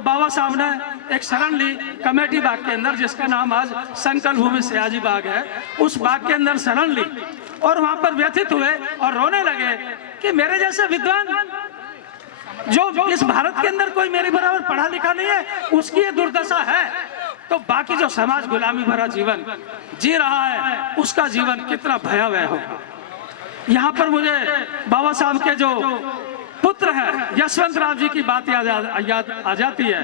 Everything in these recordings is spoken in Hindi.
तो बाबा साहब ने एक शरण ली कमेटी बाग के अंदर, जिसका नाम आज संकल्प भूमि सयाजी बाग है। उस बाग के अंदर शरण ली और वहां पर व्यथित हुए और रोने लगे कि मेरे जैसे विद्वान जो इस भारत के अंदर कोई मेरे बराबर पढ़ा लिखा नहीं है, उसकी ये दुर्दशा है, तो बाकी जो समाज गुलामी भरा जीवन जी रहा है उसका जीवन कितना भयावह होगा। यहाँ पर मुझे बाबा साहब के जो पुत्र हैं यशवंत राव जी की बात याद आ जाती है।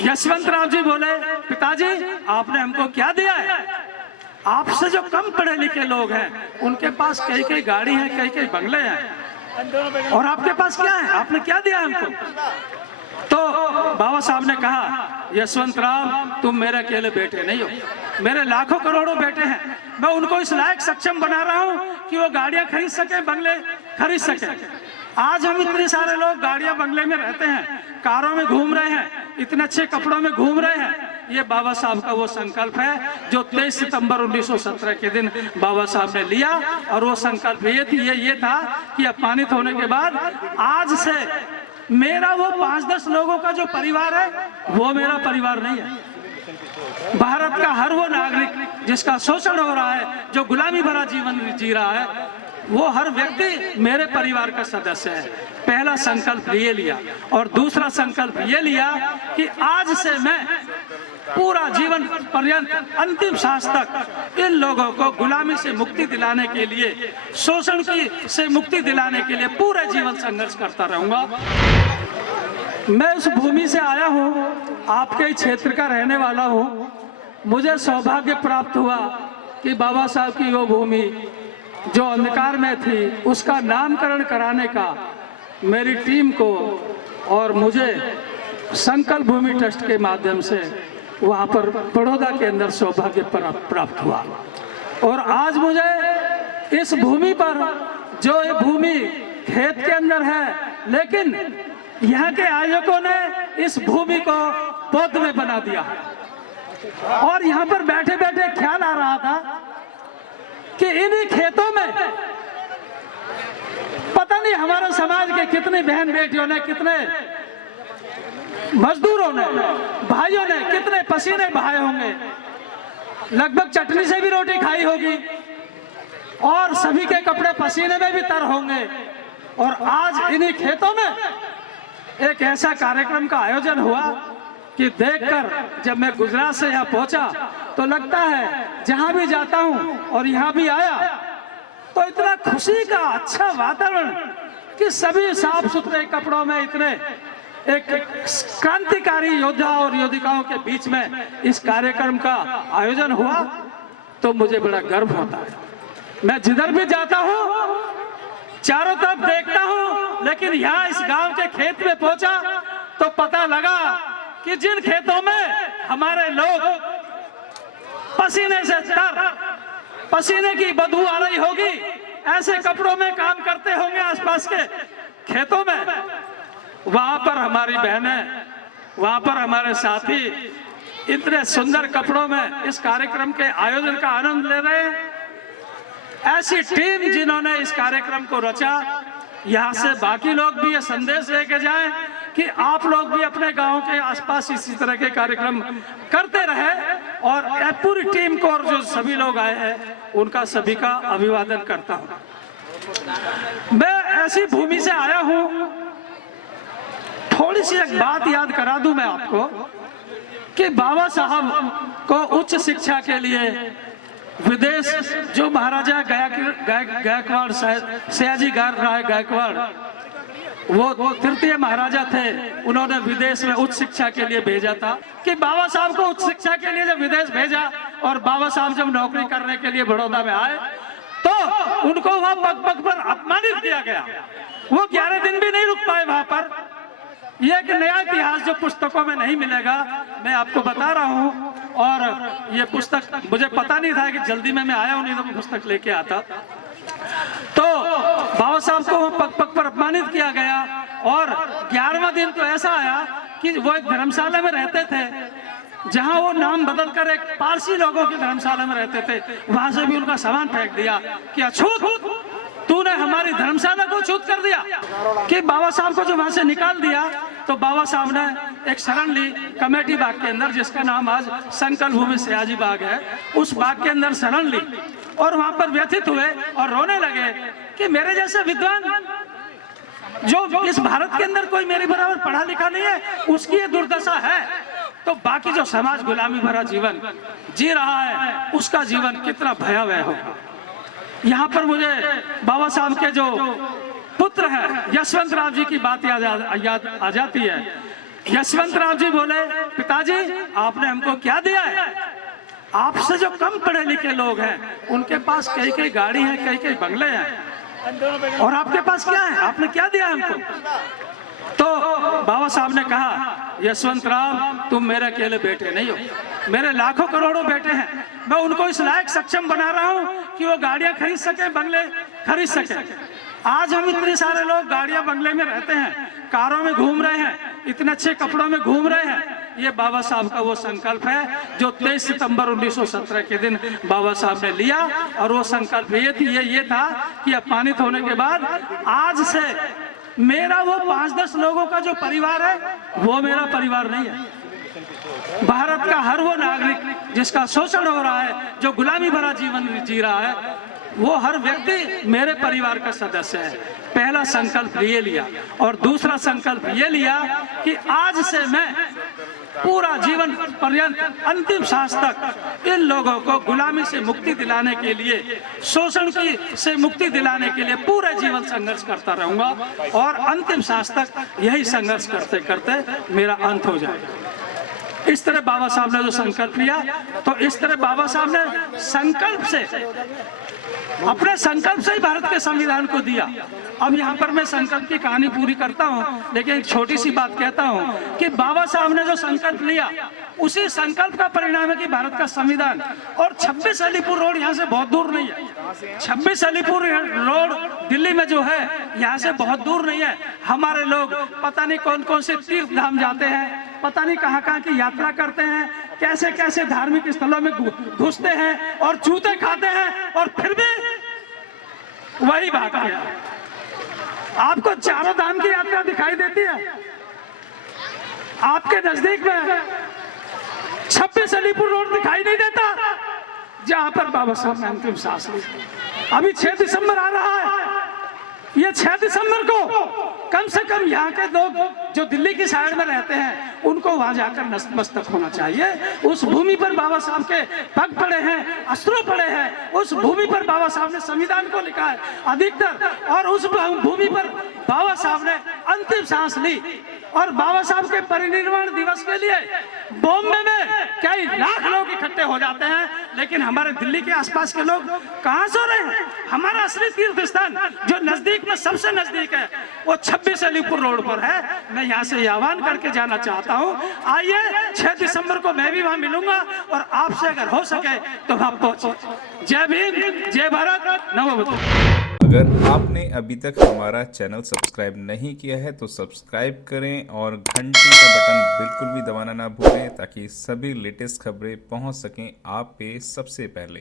यशवंत राव जी बोले, पिताजी आपने हमको क्या दिया है? आपसे जो कम पढ़े लिखे लोग हैं उनके पास कई कई गाड़ी है, कई कई बंगले हैं, और आपके पास क्या है? आपने क्या दिया हमको? तो बाबा साहब ने कहा, यशवंत राव तुम मेरे अकेले बेटे नहीं हो, मेरे लाखों करोड़ों बेटे हैं। मैं उनको इस लायक सक्षम बना रहा हूँ कि वो गाड़ियां खरीद सके, बंगले खरीद सके। आज हम इतने सारे लोग गाड़ियां बंगले में रहते हैं, कारों में घूम रहे हैं, इतने अच्छे कपड़ों में घूम रहे हैं। ये बाबा साहब का वो संकल्प है जो 23 सितंबर 1917 के दिन बाबा साहब ने लिया। और वो संकल्प ये था कि अपमानित होने के बाद आज से मेरा वो 5-10 लोगों का जो परिवार है वो मेरा परिवार नहीं है। भारत का हर वो नागरिक जिसका शोषण हो रहा है, जो गुलामी भरा जीवन जी रहा है, वो हर व्यक्ति मेरे परिवार का सदस्य है। पहला संकल्प ये लिया। और दूसरा संकल्प ये लिया कि आज से मैं पूरा जीवन पर्यंत अंतिम सांस तक इन लोगों को गुलामी से मुक्ति दिलाने के लिए, शोषण की से मुक्ति दिलाने के लिए पूरे जीवन संघर्ष करता रहूंगा। मैं उस भूमि से आया हूँ, आपके क्षेत्र का रहने वाला हूँ। मुझे सौभाग्य प्राप्त हुआ कि बाबा साहब की वो भूमि जो अंधकार में थी उसका नामकरण कराने का मेरी टीम को और मुझे संकल्प भूमि ट्रस्ट के माध्यम से वहाँ पर बड़ौदा के अंदर सौभाग्य प्राप्त हुआ। और आज मुझे इस भूमि पर, जो ये भूमि खेत के अंदर है, लेकिन यहाँ के आयोजकों ने इस भूमि को पौध में बना दिया। और यहाँ पर बैठे बैठे ख्याल आ रहा था कि इन्हीं खेतों में पता नहीं हमारे समाज के कितनी बहन बेटियों ने, कितने मजदूरों ने, भाइयों ने कितने पसीने बहाए होंगे, लगभग चटनी से भी रोटी खाई होगी और सभी के कपड़े पसीने में भी तर होंगे। और आज इन्हीं खेतों में एक ऐसा कार्यक्रम का आयोजन हुआ कि देखकर जब मैं गुजरात से यहाँ पहुंचा तो लगता है जहां भी जाता हूं और यहाँ भी आया तो इतना खुशी का अच्छा वातावरण कि सभी साफ सुथरे कपड़ों में इतने एक क्रांतिकारी योद्धा और योद्धिकाओं के बीच में इस कार्यक्रम का आयोजन हुआ तो मुझे बड़ा गर्व होता है। मैं जिधर भी जाता हूँ चारों तरफ देखता हूँ, लेकिन यहाँ इस गांव के खेत में पहुंचा तो पता लगा कि जिन खेतों में हमारे लोग पसीने से तर, पसीने की बदबू आ रही होगी, ऐसे कपड़ों में काम करते होंगे आसपास के खेतों में, वहां पर हमारी बहनें, वहां पर हमारे साथी इतने सुंदर कपड़ों में इस कार्यक्रम के आयोजन का आनंद ले रहे हैं। ऐसी टीम जिन्होंने इस कार्यक्रम को रचा, यहाँ से बाकी लोग भी ये संदेश लेके जाएं कि आप लोग भी अपने गांव के आसपास इसी तरह के कार्यक्रम करते रहे। और पूरी टीम को और जो सभी लोग आए हैं उनका सभी का अभिवादन करता हूं। मैं ऐसी भूमि से आया हूं, थोड़ी सी एक बात याद करा दूं मैं आपको कि बाबा साहब को उच्च शिक्षा के लिए विदेश, जो महाराजा गायकवाड़ सयाजी राय गायकवाड़, वो तृतीय महाराजा थे, उन्होंने विदेश में उच्च शिक्षा के लिए भेजा था। कि बाबा साहब को उच्च शिक्षा के लिए जब विदेश भेजा और बाबा साहब जब नौकरी करने के लिए बड़ौदा में आए तो उनको वहां पग पग पर अपमानित किया गया। वो 11 दिन भी नहीं रुक पाए वहां पर। ये एक नया इतिहास जो पुस्तकों में नहीं मिलेगा, मैं आपको बता रहा हूँ। और ये पुस्तक मुझे पता नहीं था कि जल्दी में मैं आया हूँ, नहीं तो पुस्तक लेके आता। तो बाबा साहब को पग पग पर अपमानित किया गया और 11वां दिन तो ऐसा आया कि वो एक धर्मशाला में रहते थे, जहां वो नाम बदल कर एक पारसी लोगों की धर्मशाला में रहते थे। वहां से भी उनका सामान फेंक दिया कि अछूत, तूने हमारी धर्मशाला को छूत कर दिया। कि बाबा साहब को जो वहां से निकाल दिया तो बाबा साहब ने एक शरण ली कमेटी बाग के अंदर, जिसका नाम आज संकल्प भूमि सयाजी बाग है। उस बाग के अंदर शरण ली और वहां पर व्यथित हुए और रोने लगे कि मेरे जैसे विद्वान जो इस भारत के अंदर कोई मेरे बराबर पढ़ा लिखा नहीं है, उसकी ये दुर्दशा है, तो बाकी जो समाज गुलामी भरा जीवन जी रहा है उसका जीवन कितना भयावह होगा। यहाँ पर मुझे बाबा साहब के जो पुत्र हैं यशवंत राव जी की बात याद आ जाती है। यशवंत राव जी बोले, पिताजी आपने हमको क्या दिया है? आपसे जो कम पढ़े लिखे लोग हैं उनके पास कई कई गाड़ी है, कई कई बंगले हैं, और आपके पास क्या है? आपने क्या दिया हमको? तो बाबा साहब ने कहा, यशवंत राव तुम मेरे अकेले बेटे नहीं हो, मेरे लाखों करोड़ों बेटे हैं। मैं उनको इस लायक सक्षम बना रहा हूँ कि वो गाड़ियां खरीद सके, बंगले खरीद सके। आज हम इतने सारे लोग गाड़ियां बंगले में रहते हैं, कारों में घूम रहे हैं, इतने अच्छे कपड़ों में घूम रहे हैं। ये बाबा साहब का वो संकल्प है जो 23 सितंबर 1917 के दिन बाबा साहब ने लिया। और वो संकल्प ये था कि अपमानित होने के बाद आज से मेरा वो 5-10 लोगों का जो परिवार है वो मेरा परिवार नहीं है। भारत का हर वो नागरिक जिसका शोषण हो रहा है, जो गुलामी भरा जीवन जी रहा है, वो हर व्यक्ति मेरे परिवार का सदस्य है। पहला संकल्प ये लिया। और दूसरा संकल्प ये लिया कि आज से मैं पूरा जीवन पर्यंत अंतिम सांस तक इन लोगों को गुलामी से मुक्ति दिलाने के लिए, शोषण की से मुक्ति दिलाने के लिए पूरे जीवन संघर्ष करता रहूंगा, और अंतिम सांस तक यही संघर्ष करते करते मेरा अंत हो जाएगा। इस तरह बाबा साहब ने जो संकल्प लिया, तो इस तरह बाबा साहब ने संकल्प से, अपने संकल्प से ही भारत के संविधान को दिया। अब यहाँ पर मैं संकल्प की कहानी पूरी करता हूँ, लेकिन एक छोटी सी बात कहता हूँ कि बाबा साहब ने जो संकल्प लिया उसी संकल्प का परिणाम है कि भारत का संविधान। और 26 अलीपुर रोड यहाँ से बहुत दूर नहीं है। 26 अलीपुर रोड दिल्ली में जो है यहाँ से बहुत दूर नहीं है। हमारे लोग पता नहीं कौन कौन से तीर्थ धाम जाते हैं, पता नहीं कहाँ कहाँ की यात्रा करते हैं, कैसे कैसे धार्मिक स्थलों में घुसते हैं और जूते खाते हैं, और फिर भी वही बात है। आपको चारों धाम की यात्रा दिखाई देती है? आपके नजदीक में 26 अलीपुर रोड दिखाई नहीं देता जहां पर बाबा साहब ने अंतिम सांस ली। अभी 6 दिसंबर आ रहा है। ये 6 दिसंबर को कम से कम यहाँ के लोग जो दिल्ली की साइड में रहते हैं उनको वहां जाकर नतमस्तक होना चाहिए। उस भूमि पर बाबा साहब के पग पड़े हैं, अश्रु पड़े हैं। उस भूमि पर बाबा साहब ने संविधान को लिखा है अधिकतर, और उस भूमि पर बाबा साहब ने अंतिम सांस ली। और बाबा साहब के परिनिर्वाण दिवस के लिए बॉम्बे में कई लाख लोग इकट्ठे हो जाते हैं, लेकिन हमारे दिल्ली के आसपास के लोग कहाँ सो रहे हैं? हमारा असली तीर्थ स्थान जो नजदीक में सबसे नजदीक है वो 26 अलीपुर रोड पर है। मैं यहाँ से आह्वान करके जाना चाहता हूँ, आइए 6 दिसंबर को मैं भी वहाँ मिलूंगा, और आपसे अगर हो सके तो वहाँ पहुंचे। जय भीम, जय भारत, नमो बुद्धाय। अगर आपने अभी तक हमारा चैनल सब्सक्राइब नहीं किया है तो सब्सक्राइब करें और घंटी का बटन बिल्कुल भी दबाना ना भूलें, ताकि सभी लेटेस्ट खबरें पहुंच सकें आप पे सबसे पहले।